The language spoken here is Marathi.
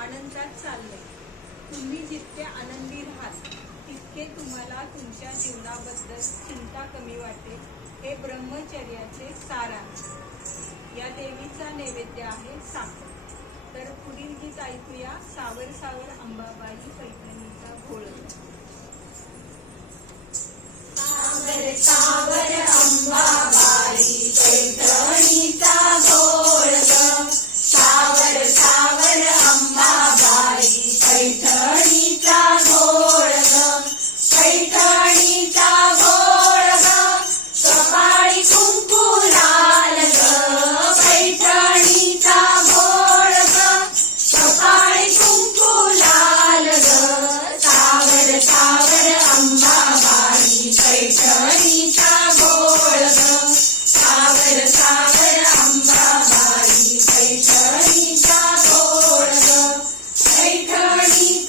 आनंदात चालले. तुम्ही जितके आनंदी राहाल तितके तुम्हाला तुमच्या जीवनाबद्दल चिंता कमी वाटेल. हे ब्रह्मचर्याचे सार आहे. या देवीचा नैवेद्य आहे साखर. तर पुढील गीत ऐकूया सावर सावर अंबाबाई पैकी morning.